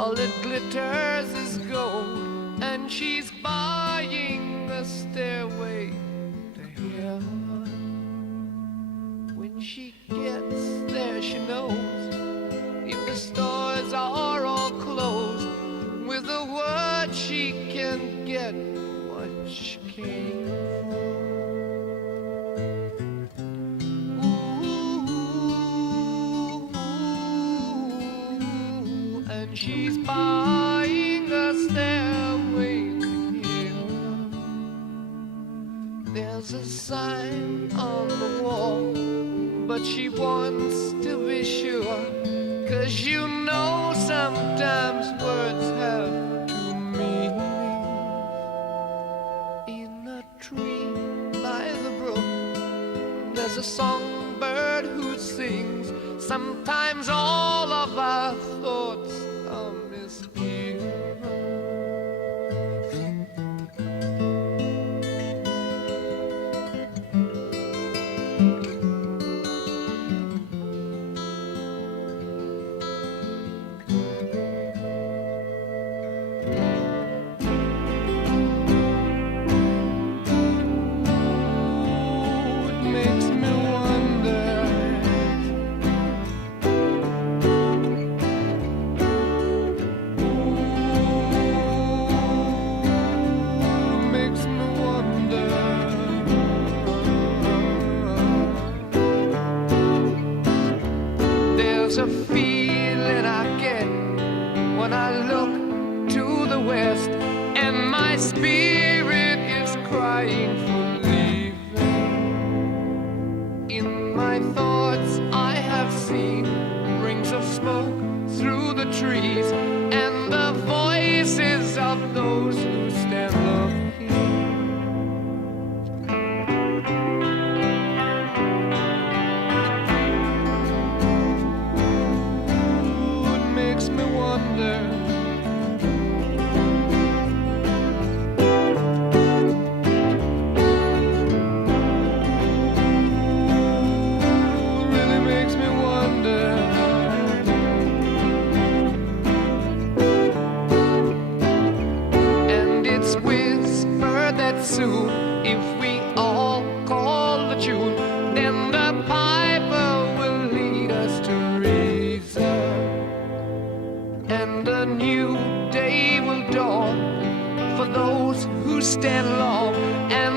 all that glitters is gold, and she's buying a stairway to heaven. When she gets there, she knows if the stores are all closed, with a word she can get what she came for. And she's buying a stairway to heaven. There's a sign on the wall, but she wants to be sure, 'cause you know sometimes words have two meanings. In a tree by the brook, there's a songbird who sings. Sometimes all of our thoughts are misgiven. There's a feeling I get when I look to the west, and my spirit is crying for leaving. In my thoughts I have seen rings of smoke through the trees, and the voices of those who stand up here. Soon, if we all call the tune, then the piper will lead us to reason, and a new day will dawn for those who stand long. And